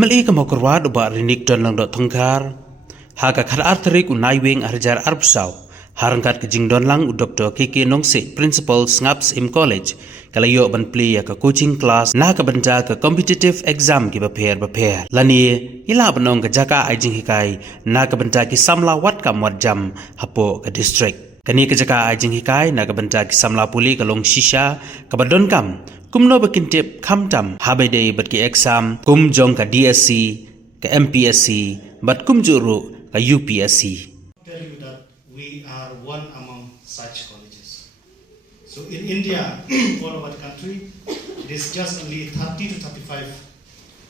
MLA ka mokorwad uba rinik don lang dot thongkar haga khar artrik unai wing arjar arbsaw harangkat ke jingdon lang u Dr. KK Nongse Principal Snaps im College kalayo ban play ka coaching class na ka banta ka competitive exam ki baper lani ila banong ka jaka ajing hikai na ka banta ki samla wat ka jam hapo ka district kani ka jaka ajing hikai na ka banta ki samla puli ka long shisha ka badon kam kumno bakintip khamtam habede bat ki exam kum jong ka DSC ka MPSC bat kum juru ka UPSC. Tell you that we are one among such colleges. So in India, all over the country, it is just only 30 to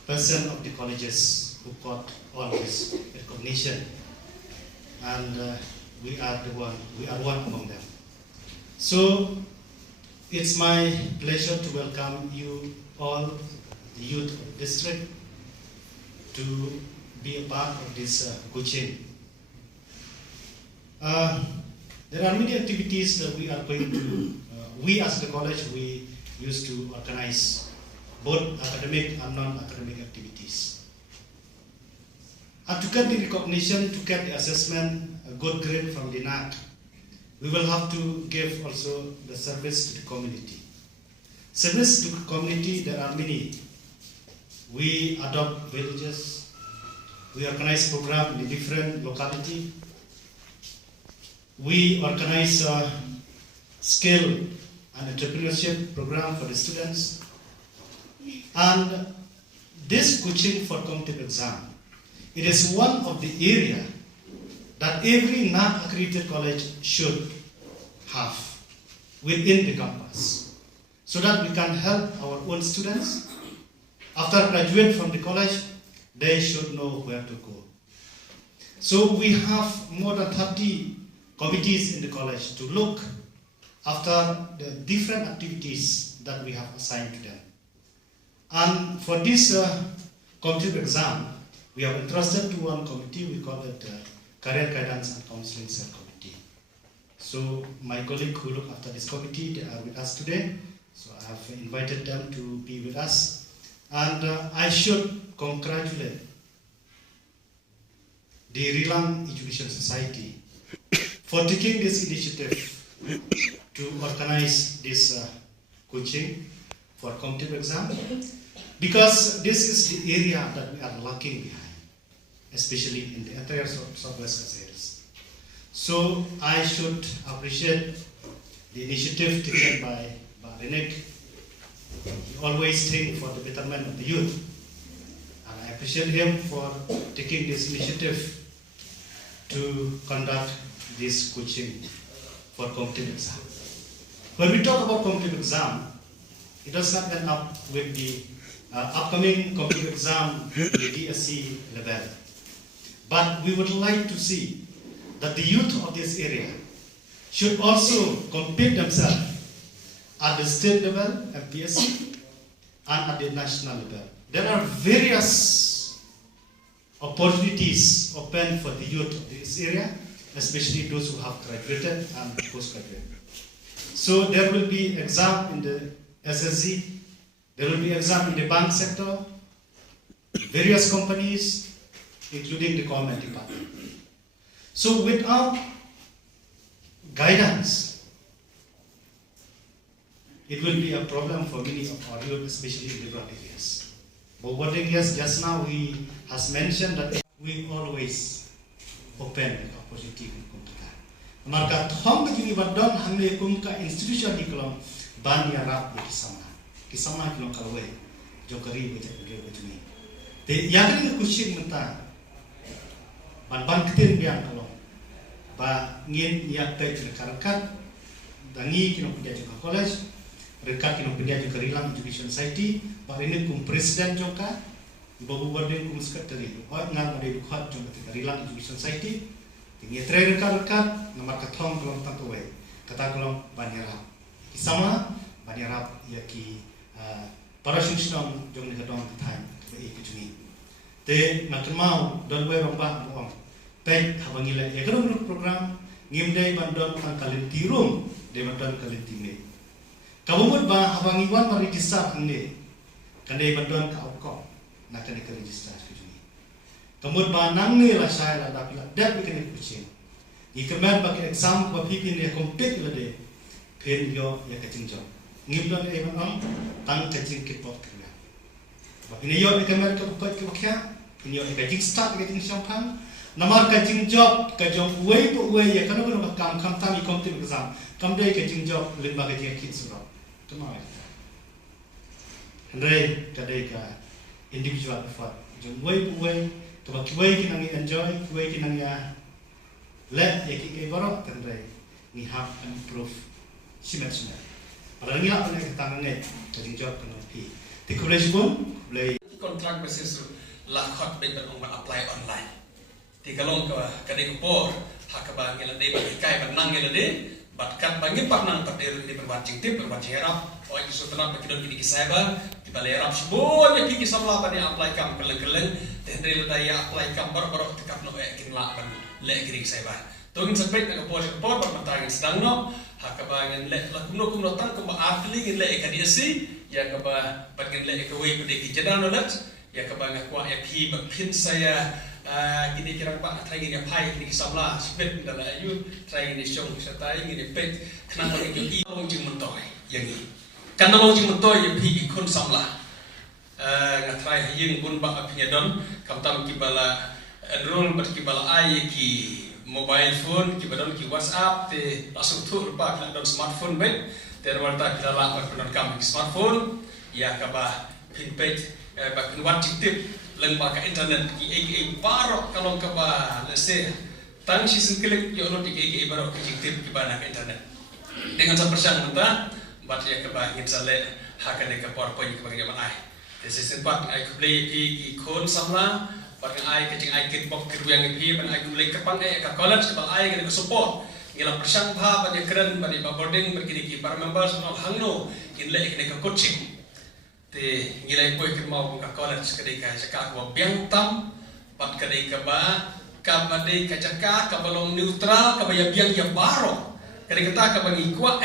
35% of the colleges who got all this recognition, and we are one among them. So it's my pleasure to welcome you all, the youth of the district, to be a part of this coaching. There are many activities that we are going to, we as the college, we used to organize both academic and non-academic activities. And to get the recognition, to get the assessment, a good grade from the NAC, we will have to give also the service to the community. Service to the community, there are many. We adopt villages, we organize programs in different locality, we organize skill and entrepreneurship program for the students, and this coaching for competitive exam, it is one of the area that every non-accredited college should have within the campus, so that we can help our own students. After graduate from the college, they should know where to go. So we have more than 30 committees in the college to look after the different activities that we have assigned to them. And for this competitive exam, we have entrusted to one committee, we call it Career Guidance and Counseling Cell Committee. So my colleague who look after this committee, they are with us today. So I have invited them to be with us. And I should congratulate the Rilang Education Society for taking this initiative to organize this coaching for competitive exam, because this is the area that we are lacking behind, especially in the entire Southwest Azeres. So I should appreciate the initiative taken by Renek. He always think for the betterment of the youth, and I appreciate him for taking this initiative to conduct this coaching for competitive exam. When we talk about competitive exam, it does not end up with the upcoming competitive exam at the DSC level, but we would like to see that the youth of this area should also compete themselves at the state level, MPSC, and at the national level. There are various opportunities open for the youth of this area, especially those who have graduated and postgraduate. So there will be exam in the SSC, there will be exam in the bank sector, various companies, including the government department. So without guidance, it will be a problem for many of our youth, especially in the rural areas. But what areas, just now he has mentioned that we always open the opportunity in Kumpukan. Maka thong begini badon hamle kumka institution di kolom bania rap di kisama kolom kalwe jokari bejani. Te yang ini kucing mentah ban ketin biang kolom ba ngin ya pe rekat dangi kino kerja juga college. Rekat kino pindah juga Rilang Education Society, Pak ini kum presiden juga, babu berdeng kum sekretari, Pak ngan ada dukat juga Rilang Education Society, tinggi terakhir rekat nomor katong kelong tantuwe, kata kelong banyarap, kisama banyarap ya ki para sungsnong jong nekadong time ke ikutuni, te makan mau don we rombah boong, peg habangila ya kedong program ngimdai bandon tangkalin tirung, de bandon kalin timne. Kabumut ba habang iwan maridisar hande kandai bandon ka outcome nak kena ke register ke juni. Kemudian banang ni lah saya lah tapi lah dah kena kucing. Ikemen bagi exam ko pipi ni kompet la de pen yo ya kacing job. Ngiblan e man tang kacing ke pot kena. Bagi ni yo ikemen ko pot ke bakya, ni yo kacing start kacing champang. Namar kacing job ka jong way ya kana kana kam tam I kompet exam. Kam de kacing job limba kacing kit surau. Tuma. Hendai kadai ka individual effort. Jong way to baki way kinang enjoy, way kinang ya let ya kiki borok tendai ni have improve simet. Pada ni apa nak tangan ni jadi job kena pi. Di college pun boleh kontrak basis lakot beban orang apply online. Di kalong ke kadai kupor hak bang yang lebih bagi kai benang yang lebih batkan bagi partner terderu di berwancing tip berwancing Arab. Oh itu sudah bagi don kini kisah di balai Arab semuanya kiki samla pada apply kam keleng tendai ledaya apply kam baru tekap no kin la ban le kiri saya. Tungin sampai nak kupor bermatangin sedang no hak bang le kumno tang kumba atli ngin le ekadiasi ya kaba bagian le ekawai pada kijadan nolat ya kaba ngakwa ya pi pin saya gini kira pak try gini pai gini samla spet dalam ayu try gini syong satai gini pet kenapa gini wong jing mentoy yang ni kan wong jing mentoy ya pi ikon samla ngatrai yin bun ba apnyadon kamtam kibala enroll ber kibala ai ki mobile phone kibadon ki WhatsApp te langsung tur ba don smartphone bet terwarta kita lapar penon kami smartphone ya kaba pin page bakin wajib tip lengba ka internet ki ege barok kalau kaba lese tang season klik yo no ege barok ki tip ki bana ka internet dengan sapersang menta bat ya kaba ngin sale hakane ka powerpoint ki bagi ai season part ai ku play ki kon samla bat ai ka jing ai kit pop ki yang pi ban ai ku lek kapang ai ka college ka ai ka support ngila persang bha ban keren ban boarding berkini ki para members no hangno in le ikne ka coaching te ngila boy ke mau ka college kadai ka jaka ko biang tam pat kadai ka ba ka badai ka jaka ka balong neutral ka ba ya biang ya baro kadai kata ka bagi kwa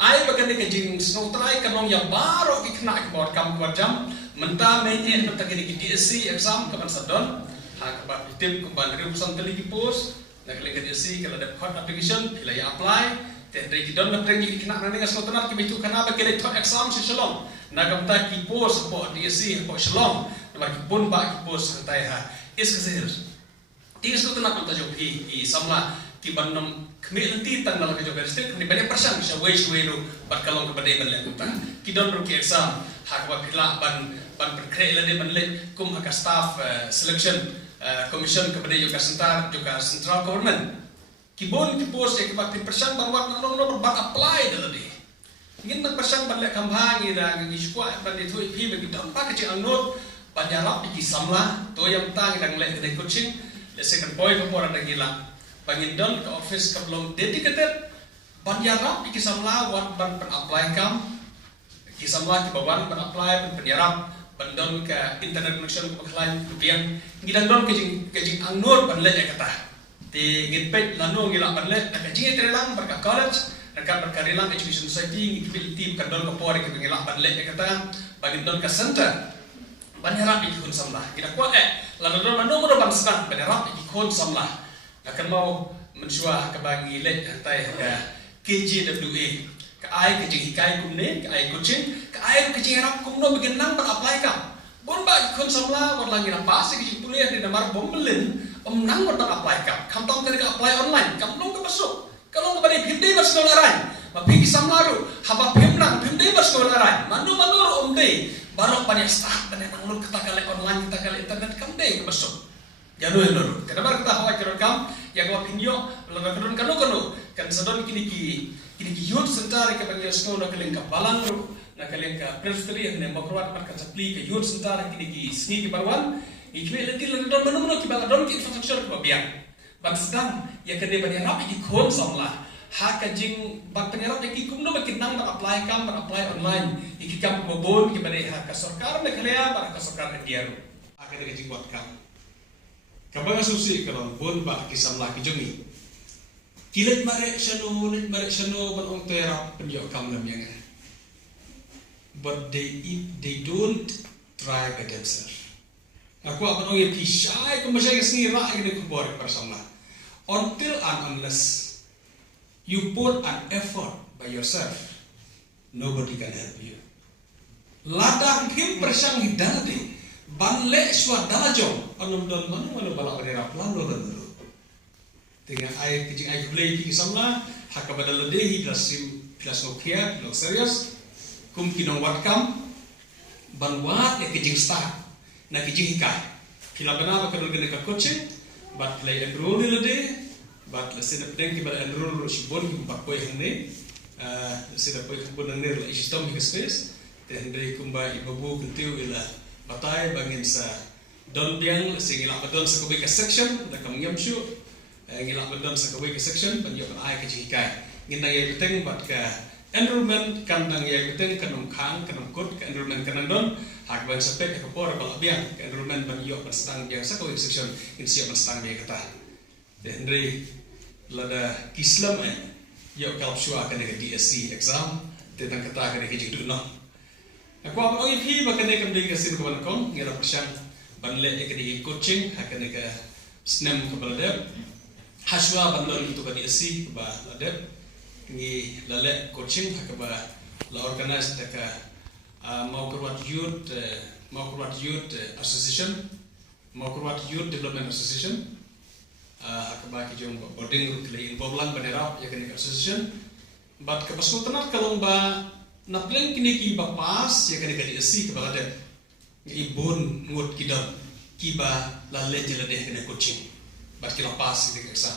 ai ba kadai ka jing neutral ka long ya baro ki kena ka bor kam kwa jam menta menye menta kadai ki DSC exam ka ban sadon ha ka ba tim ko ban rebusan tali ki post nak lagi kasi kalau ada code application bila ya apply tendai ki don na prengi kena nang ngas lotenar ki bitu kana ba kele thot exam si shalom nagamta ki post po DSC po shalom namar ki pun ba ki post tai ha is kasir tis ko tena konta joki I samla ki banam kmi lenti tang dalam joki state ni banyak persen sa way welu bat kalong ke badai ban le konta ki don ro ki exam hak ba pila ban berkreat le ban le kum hak staff selection commission kepada juga central government kibon ki post ek bakti persan banwat nang nomor bak apply daladi ingin nak persan balek kambangi da ngi skwa ban itu pi bagi dampak ke angnot panjarap ki samla to yang tang dang le kedai coaching le second boy ko pora da gila bangin don ke office ke belum dedicated panjarap ki samla wat ban apply kam ki samla ki bawan ban apply panjarap bandon ke internet connection ko klaim biang ngidang don kejing angnor panle kata ti ngipet lanu ngila panle kejing trelang berka college dekat berkarilang education society ngipil tim kandol ko pore ke ngila panle kata bagi don ke center banera ikun samlah kita ko lanu don manu ban stan banera ikun samlah akan mau mensua ke bagi le tai KJWA ka ai kejing hikai kumne ka ai coaching ka ai kejing harap kumno begenang apply kam bon ba kun samla war langi na pas kejing kuliah di namar bombelin nang war apply kam tong ka apply online kam long ka masuk kalau ka bani phinde bas ko larai ma pigi samlaru haba phimnang phinde bas ko larai manu omde barok pani start dan nang lu kita kali online kita kali internet kam de ka masuk janu lor kenapa kita hawa kiron kam yang wa pinyo laga kiron kanu kan sadon kini youth center ke bagi snow na kaleng ka balang na kaleng ka presbytery ne makrwat par ka sapli ke youth center kini ki sni ki barwan ikme leti lan don manu ki bala don ki infrastructure ko biang bat sedang ya kene bani rapi ki khon samla ha ka jing bat penyarap ki kumno ba kinang ba apply kam ba apply online iki kam bobon ki bani ha ka sarkar me khalea ba ka sarkar India ro ha ka de jing wat kam kabang asusi kalau bon ba ki samla ki jungi kilat marek shano ban ong tera penyo kam lam yang but they don't try by themselves Aku akan orang pisai kemasai kesini rak ini kubur bersama. Until and unless you put an effort by yourself, nobody can help you. Ladang him persang hidalade, banle swadala jom, anum don manu balak berderap lalu lalu. Dengan air kecing air kulai kiki samla, hak kepada ledehi dasim pilas nokia, lo serius, kum kinong watkam, banwat kecing start. Na kijing hikai kila bana ba kadul gene ka coaching bat lay enroll lede bat la sina pedeng ki ba enroll ro shibon ki ba koy hne sina koy kubon nang ner la istom hi space te hende kumba ibabu kuntiu ila batay bangin sa don biang sing ila badon sa kubay ka section na kam yam shu ngila badon sa kubay ka section ban yo ay kijing hikai ngina yay pedeng bat ka enrollment kan nang yay pedeng kanong khang kanong kut ka enrollment kanang don hak ban sepek ke por balak biang ke enrollment ban yo ban stang biang sa ko section in siap ban stang biang kata Henry lada kislam yo kalp shua kan ke DSC exam te tang kata kan ke jidu no aku apa oi phi ba kan ke mding sim ko ban kon ngela persang ban le ke di coaching hak kan ke snem ke balade haswa ban lo itu ke DSC ba lade ni lale coaching hak ba la organize ta ka Maukurwat Youth Association, Maukurwat Youth Development Association, hakabaki jong boarding room kali in Boblan Banera ya kan association, but kapasku tenat kalau ba na plan kini ki ba pas ya kan di asi ke balade, ibun ngut kidam kiba la leje la deh kena coaching, but kila pas di eksa.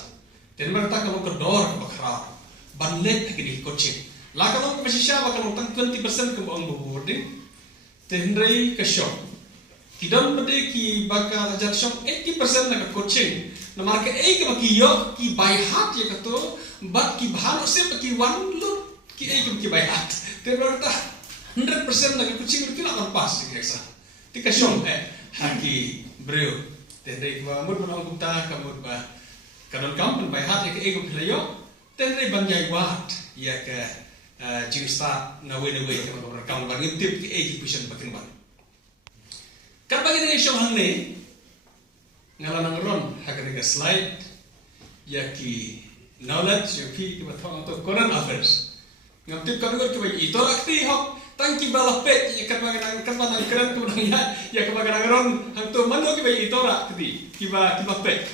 Dan mereka kalau kedor ke bakra, ban let kini coaching. La kalau masih siapa kalau tang 20% ke bawang boarding, tenrei ke shop. Tidak berde ki bakal ajar shop 80% nak coaching. Nama ke ke baki yo ki by heart ya kato, but ki bahano se baki one look ki ki by heart. Terberta 100% nak coaching kita akan pas di eksa. Tika shop haki breu. Tenrei ba mud menang kita kamud ba kanon kampen by heart ya ke playo. Tenrei banjai wat ya ke jing start na we ke kam ba ngintip ki education bakin ba kan bagi ni show hang ni ngalanang ron hakane ka slide ya ki knowledge you ki ba thong to current affairs ngintip kan ki ba ito akti hok tangki balap pet ya kan ba nang keren tu nang ya ka ba ron hang to mano ki ba ito ra ki ba pet